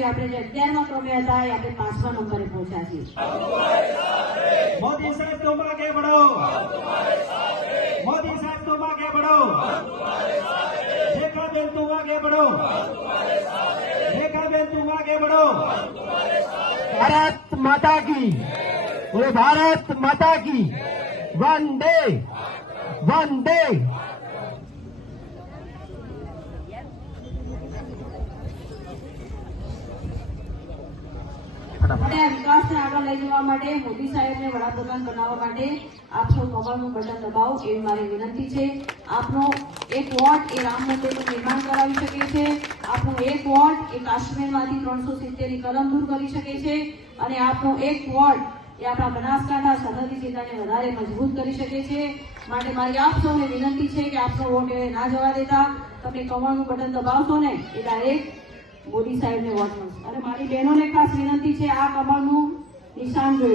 પછી આપણે જે અગિયારમાં ક્રમે હતા એ આપણે પાંચમા નંબરે પહોંચ્યા છીએ મોદી સાહેબ તુમ આગે બઢો મોદી સાહેબ તુમ આગે બઢો રેખા બેન તુમ આગે બઢો રેખા બેન તુમ આગે બઢો ભારત માતા કી બોલે ભારત માતા કી વન ડે વન ડે વિકાસને આગળ લઈ જવા માટે મોદી સાહેબને વડાપ્રધાન બનાવવા માટે આપ સૌ કમળનું બટન દબાવો એવી મારી વિનંતી છે. આપનો એક વોટ એ રામ મંદિરનું નિર્માણ કરાવી શકે છે. આપનો એક વોટ એ કાશ્મીરમાંથી ત્રણસો સિત્તેરની કલમ દૂર કરી શકે છે. અને આપનો એક વોટ એ આપણા બનાસકાંઠા સરહદી જિલ્લાને વધારે મજબૂત કરી શકે છે. માટે મારી આપ સૌને વિનંતી છે કે આપનો વોટ એ ના જવા દેતા. તમે કમળનું બટન દબાવશો ને એ ડાયરેક્ટ મોદી સાહેબને વોટ મળશે અને મારી બહેનોને ખાસ વિનંતી છે આ કમળનું નિશાન લો.